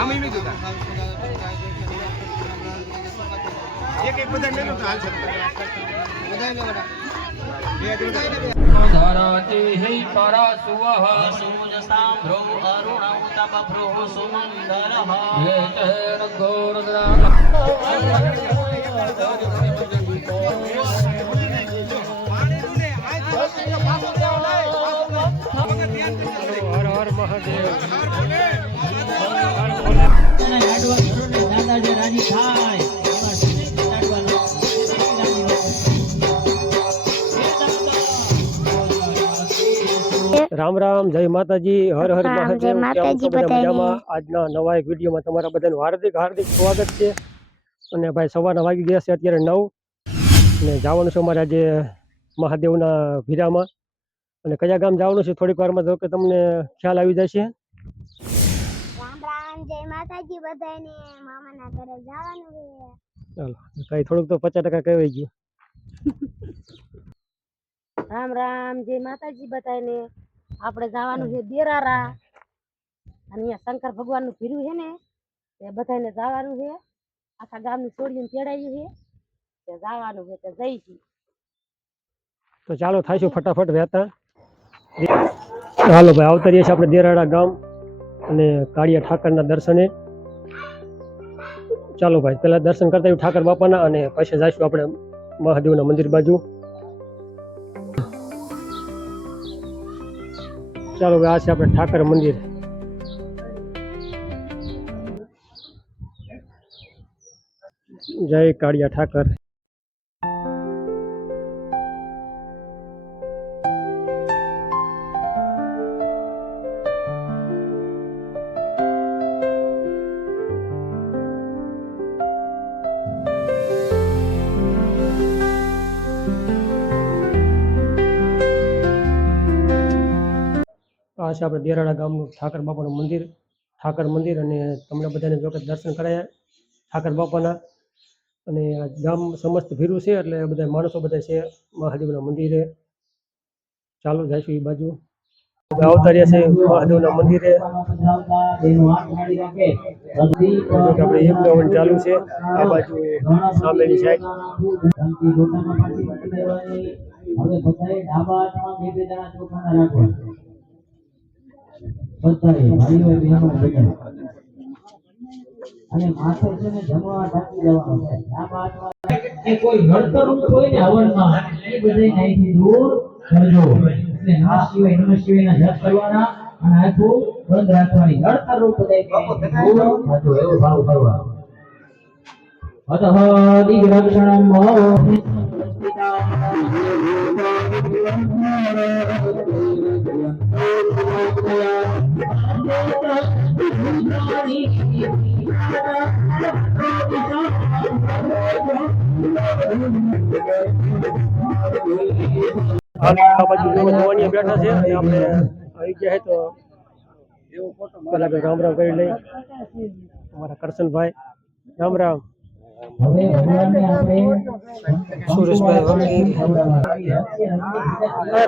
આમ ઈ લીધું તા એક એક બધા લેલો તો હાલ છે બધા લેવાના ધરતી હિ પરસુવઃ સૂર્યસ્તામ ભ્રો અરુણં તપ ભ્રો સુમંગલઃ યેતેર ગોરદ્રા હર હર મહાદેવ રામ રામ, જય માતાજી, હર હર મહાદેવ. આજના નવા એક વિડીયોમાં તમારા બધાનું હાર્દિક હાર્દિક સ્વાગત છે. અને ભાઈ સવારના વાગી ગયા છે અત્યારે 9 અને જવાનું છે અમારે આજે મહાદેવના ભીરામાં. અને કયા ગામ જવાનું છે થોડીક વારમાં તો કે તમને ખ્યાલ આવી જશે. રામ રામ, જય માતાજી, બધાને મામાના ઘરે જવાનું છે. ચાલો કઈ થોડુંક તો 50% કહેવાય ગયું. રામ રામ, જય માતાજી, બધાને આપણે જવાનું છે દેરારા. અને અહીંયા શંકર ભગવાનનું ભીરું છે ને તે બધાને જવાનું છે. આખા ગામની છોડીને તેડાયું છે તે જવાનું છે તે જઈશું. તો ચાલો થાઈશું ફટાફટ વહેતા. હાલો ભાઈ, આવતા રહીએ છીએ આપણે દેરાડા ગામ અને કાળિયા ઠાકરના દર્શને. ચાલો ભાઈ, પહેલા દર્શન કરતા આવ્યું ઠાકર બાપાના અને પછી જઈશું આપણે મહાદેવના મંદિર બાજુ. ચાલો ભાઈ, આ છે આપણે ઠાકર મંદિર. જય કાળિયા ઠાકર. આ છે આપણે દેરાડા ગામનું ઠાકર બાપાનું મંદિર, ઠાકર મંદિર. અને તમને બધાને જો કે દર્શન કરાયા ઠાકર બાપાના. અને આ ગામ સમસ્ત ભીરું છે એટલે બધા માણસો બધા છે મહાદેવના મંદિરે. ચાલો જઈશું એ બાજુ. આવતા રહ્યા છે મહાદેવના મંદિરે. આપણે 51 ચાલુ છે આ બાજુ સામેની સાઈડ. અને માથે છે ને જમવા ઢાંકી દેવાનું છે. આ વાતમાં કે કોઈ નડતર હોય ને હવનમાં એ બધાય અહીંથી દૂર કરજો. એટલે નમઃ શિવાયના જપ કરવાના અને આખું બંધ રાખવાની. નડતર રૂપ બધાય દૂર થજો એવો ભાવ કરવા. અતઃ દિગ્રક્ષણમ બેઠા છે અને આપણે આવી ગયા તો પેલા રામ રામ કરી લઈ. અમારા કરશનભાઈ રામ રામ. હવે ભગવાનને આપણે સુરેશભાઈ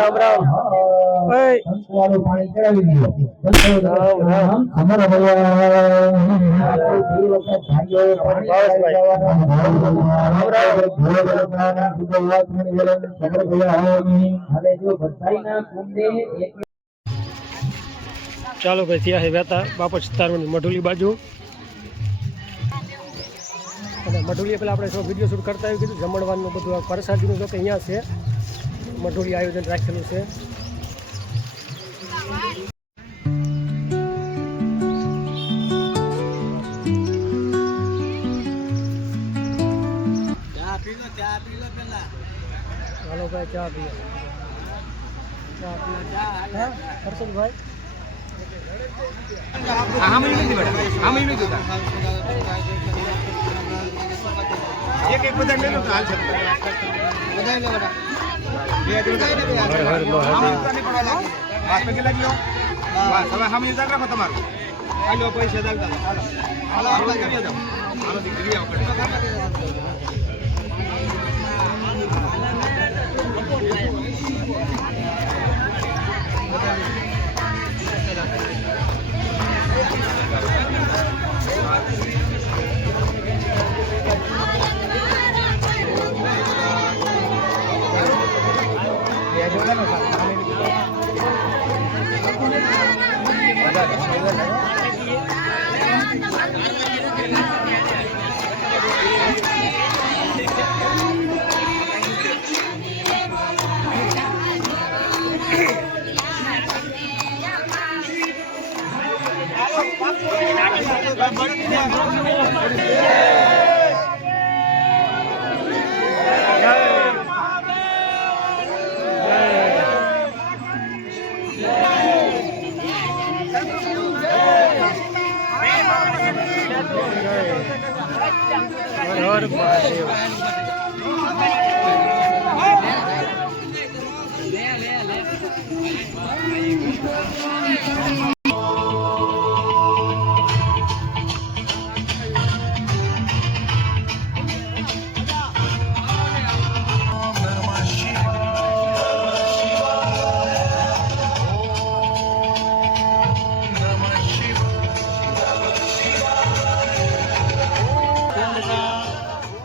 રામ રામ. વાળું પાણી ચડાવી દીધું. અમારા ચાલો ભાઈ, ત્યાં છે વહેતા બાપા સીતારામની મઢુલી બાજુ. અને મઢુલી પેલા આપણે વિડીયો શૂટ કરતા આવ્યું કીધું જમણવારનું બધું પ્રસાદીનું જો કે અહીંયા છે મઢુલી આયોજન રાખેલું છે. ચાલો ભાઈ, ચા પીએ. હર્ષદભાઈ આમ ઈ લીધું બેટા આમ ઈ લીધું તા એક એક બધા લેલો તો હાલ છે બધા લેવાના બે હર હર મહાદેવ. બસ પગે લાગી લો. બસ હવે હામી જાગ રાખો તમારું. આલો પૈસા દાલતા હાલો આપણે કરી દો. હાલો દીકરી આવ કરી હર હર મહાદેવ.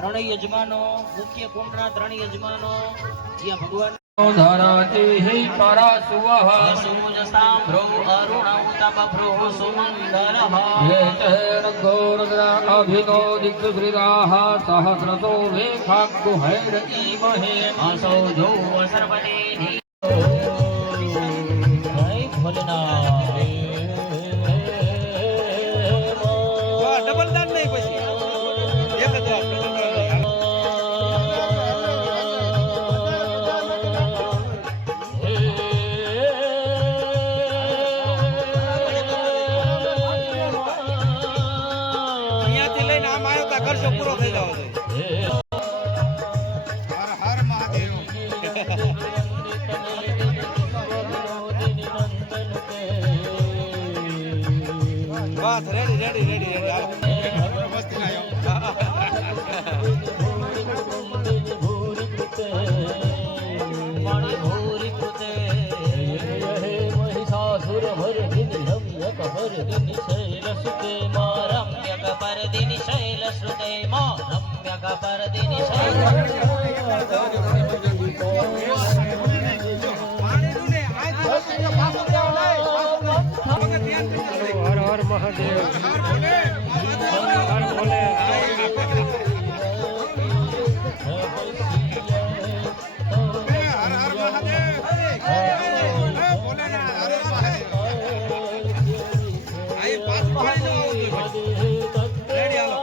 ત્રણ યજમાનો મુખ્ય કુંડના ત્રણ યજમાનો જ્યાં ભગવાન ધરતી હે પરાસુવઃ સૂજસામ્ભ્રો અરુણૌતમભ્રો સુમંગલઃ યેતેન ઘોરગ્રા અભિનો દિગ્ભ્રિરાઃ સહસ્રતો વેખાગ્ગુહૈરઈમહે અસૌ જો સર્વદેહી જય ભોલેનાથ. ડબલ દાન નહીં પછી એક જ વાર. અહીંયાથી લઈને આમ આવ્યો તા ખર્ચો પૂરો થઈ જવો જોઈએ. હર હર મહાદેવ. બસ રેડી રેડી રેડી રેડી હાલો. મસ્તી ના હર હર મહાદેવ. હર ભોલે. હર હર મહાદેવ. ભોલેનાથ હર હર મહાદેવ. આ પાછું પાણી ન આવવું જોઈએ. રેડી હાલો.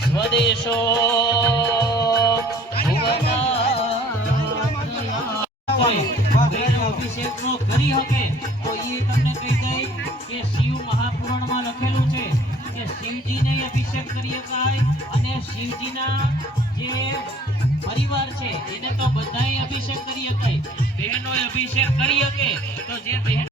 સ્વદેશો અભિષેક નો કરી શકે તો એ તમને કહી દઈ કે શિવ મહાપુરાણમાં લખેલું છે કે શિવજીને અભિષેક કરી શકાય અને શિવજીના જે પરિવાર છે એને તો બધાય અભિષેક કરી શકાય. બહેનો અભિષેક કરી શકે તો જે બહેન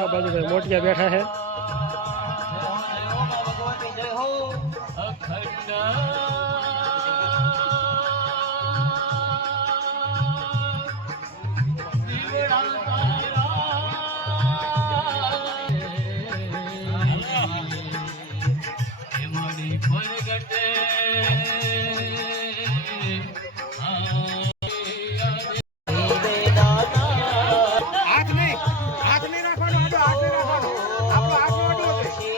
આ બાજુ ભાઈ મોટિયા બેઠા છે. હાથ નહીં રાખવાનો. આડો હાથ નહીં રાખવાનો. આપણો હાથ નો અડવો છે.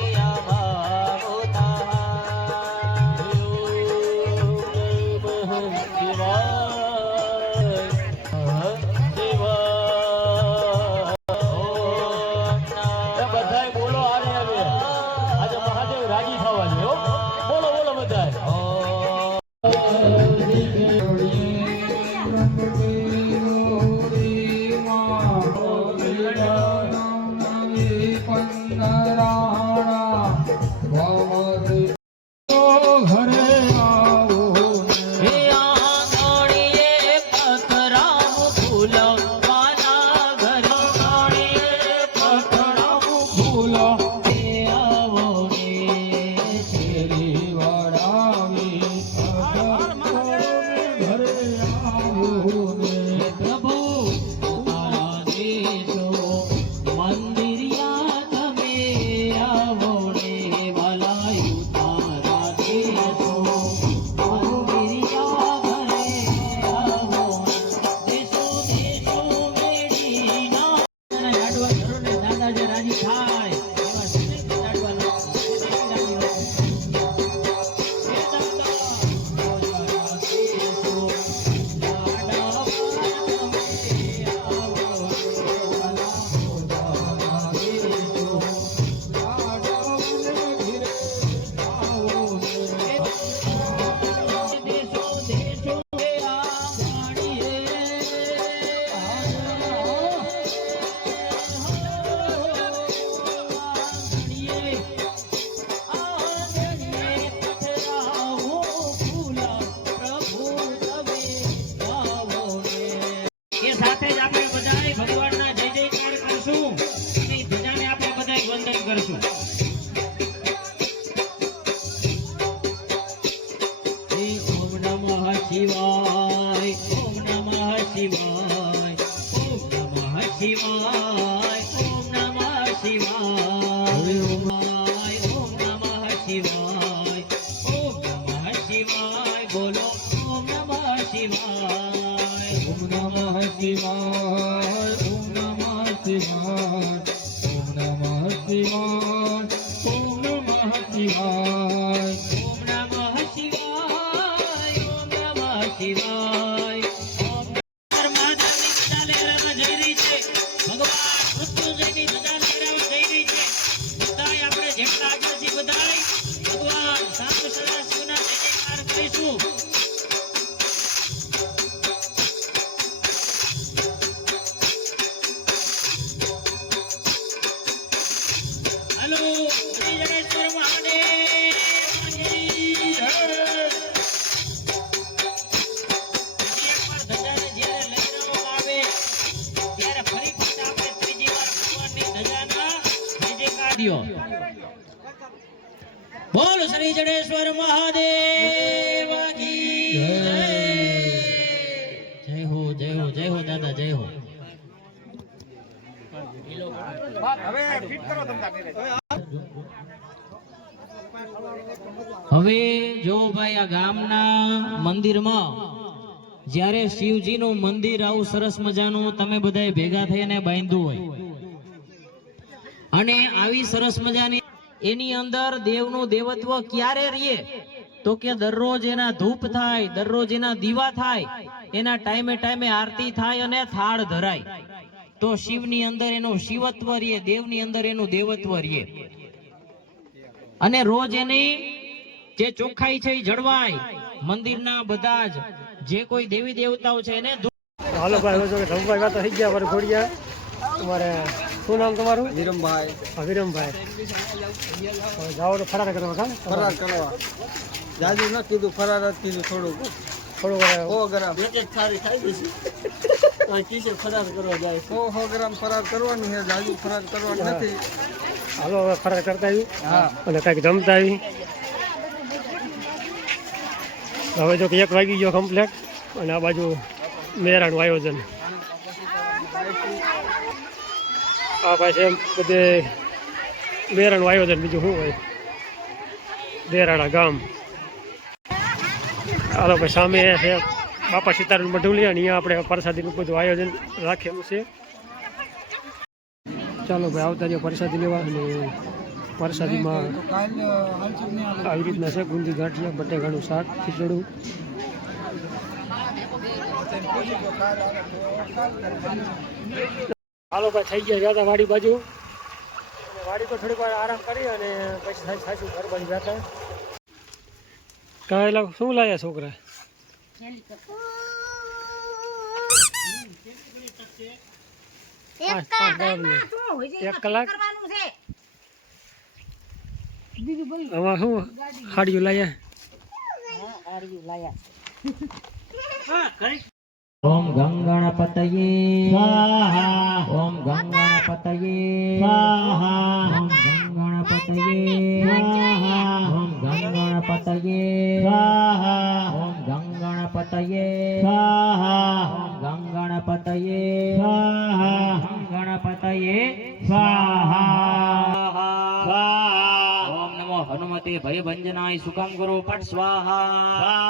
બોલ શ્રી જડેશ્વર મહાદેવ કી જય. જય હો જય હો જય હો દાદા જય હો. હવે ફિટ કરો તમ તારે. હવે જો ભાઈ આ ગામના મંદિરમાં જ્યારે શિવજીનું મંદિર આવું સરસ મજાનું તમે બધાએ ભેગા થઈને બાંધ્યું હોય અને આવી સરસ મજાની એની અંદર દેવનું દેવત્વ ક્યારે રહીએ તો કે દરરોજ એના ધૂપ થાય, દરરોજ એના દીવા થાય, એના ટાઈમે ટાઈમે આરતી થાય અને થાળ ધરાય તો શિવની અંદર એનું શિવત્વ રહીએ, દેવની અંદર એનું દેવત્વ રહીએ અને રોજ એની જે ચોખ્ખાઈ છે એ જળવાય. મંદિરના બધા જ જે કોઈ દેવી દેવતાઓ છે એને હાલો ભાઈ હવે જો કે ધમભાઈ વાત થઈ ગયા વર ઘોડિયા. તમારે શું નામ તમારું? વિરમભાઈ. વિરમભાઈ. જાઓ તો ફરાર કરવા કા? ફરાર કરવા જાજુ ન કીધું, ફરાર જ કીધું. થોડું 100 ગ્રામ એક એક થાળી ખાઈ દીધી. કિસે ફરાર કરવા જાય 100 ગ્રામ ફરાર કરવાની છે, જાજુ ફરાર કરવાની નથી. હાલો હવે ફરાર કરતા આવી. હા. અને કાંઈક જમતા આવી. હવે જો કે 1 વાગી ગયો કમ્પ્લેટ અને આ બાજુ મેરાનું આયોજન. આ પાસે બધે મેરાનું આયોજન, બીજું શું હોય? દેરાડા ગામ. હાલો ભાઈ સામે છે બાપા સીતારામ મઢુલી અને અહીંયા આપણે પ્રસાદીનું બધું આયોજન રાખેલું છે. ચાલો ભાઈ આવતા રહ્યા પ્રસાદી લેવા. અને પ્રસાદીમાં આવી રીતના છે ગુંદી ગાંઠિયા, બટેકાનું શાક, ખીચડું. હાલો ભાઈ થઈ ગયા ગયા હતા વાડી બાજુ. વાડી તો થોડીક વાર આરામ કરી અને પછી સાચું ઘર બાજુ જતા. કાંઈ શું લાયા છોકરા? એક કલાક હવે શું હાડીઓ લાયા ઓમ ગંગણપતયે સ્વાહા ઓમ ગંગણપતયે સ્વાહા ઓમ ગંગણપતયે સ્વાહા ઓમ ગંગણપતયે સ્વાહા ઓમ ગંગણપતયે સ્વાહા ઓમ ગંગણપતયે સ્વાહા ગણપતયે સ્વાહા ઓમ નમો હનુમતે ભયભંજનાય સુખમ કરો પટ સ્વાહા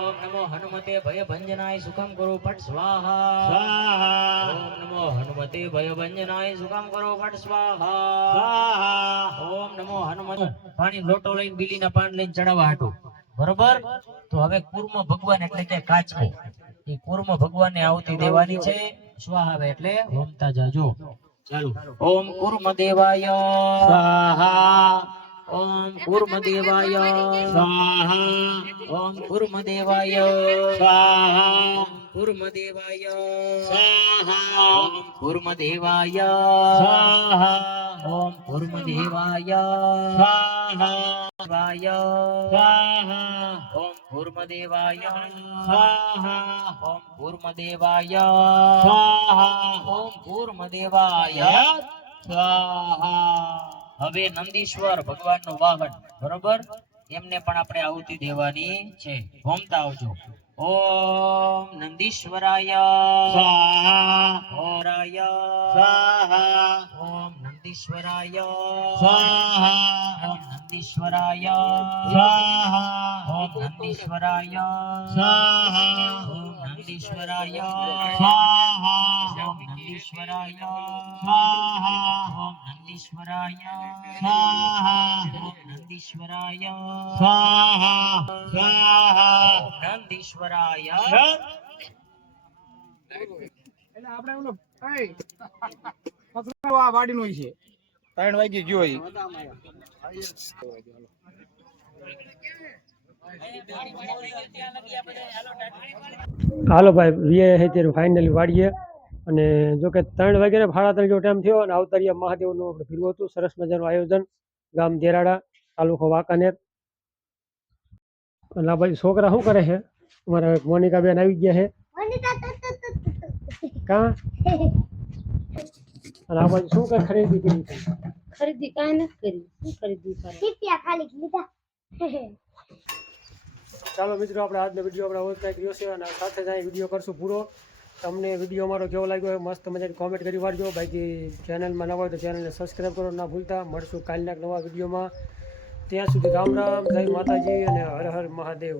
ઓમ નમો હનુમતે ભયભંજનાય સુખમ કરો પટ સ્વાહા ઓમ નમો હનુમતે ભયભંજનાય સુખમ કરો પટ સ્વાહા ઓમ નમો હનુમતે પાણી લોટો લઈને બીલીના પાન લઈને ચડાવવા હાટું બરોબર તો હવે કુર્મ ભગવાન એટલે કે કાચકો એ કુર્મ ભગવાનને આहुति દેવાની છે સ્વાહા એટલે હોમતા જાજો ચાલો ઓમ કુર્મ દેવાય સ્વાહા ઓમ કુર્મ દેવાય સ્વાહા ઓમ કુર્મ દેવાય સ્વાહા કુર્મ દેવાય સ્વાહા ઓમ કુર્મ દેવાય સ્વાહા ઓમ કુર્મ દેવાય સ્વાહા ઓમ કુર્મ દેવાય સ્વાહા ઓમ કુર્મ દેવાય સ્વાહા ઓમ કુર્મ દેવાય સ્વાહા હવે નંદીશ્વર ભગવાનનું વાહન બરોબર એમને પણ આપણે આहुति દેવાની છે હોમતા આવજો ઓમ નંદીશ્વરાય સ્વાહા ઓરાય સ્વાહા ઓમ નંદીશ્વરાય સ્વાહા ઓમ નંદીશ્વરાય સ્વાહા ઓમ નંદીશ્વરાય સ્વાહા ઓમ નંદીશ્વરાય સ્વાહા ઓમ નંદીશ્વરાય સ્વાહા ઓમ નંદીશ્વરાય સ્વાહા ઓમ નંદીશ્વરાય સ્વાહા સ્વાહા નંદીશ્વરાય એટલે આપણે ઓલો આ વાડીનો છે 3 વાગે ગયો ઈ હાલો ભાઈ વીએ છે ત્યારે ફાઇનલી વાડીએ અને જો કે 3 વાગ્યાને 3:30 જેવો ટાઈમ થયો અને અવતારિયા મહાદેવનું આપણે ફીરવું હતું સરસ મજાનું આયોજન ગામ દેરાડા તાલુકો વાંકાનેર અને આ બાજુ છોકરા શું કરે છે અમારા મોનિકા બેન આવી ગયા છે કાં અને આ બાજુ શું કઈ ખરીદી કરી છે ખરીદી કાંઈ નથી કરી શું ખરીદી કરે ટીપિયા ખાલી લીધા ચાલો મિત્રો આપણે આજનો વિડીયો આપણે હોત કંઈક રહ્યો છે અને સાથે જ અહીં વિડીયો કરશું પૂરો તમને વિડીયો અમારો કેવો લાગ્યો હોય મસ્ત મજાની કોમેન્ટ કરી વાળજો બાકી ચેનલમાં નવા હોય તો ચેનલને સબસ્ક્રાઈબ કરો ના ભૂલતા મળશું કાલના નવા વિડીયોમાં ત્યાં સુધી રામ રામ જય માતાજી અને હર હર મહાદેવ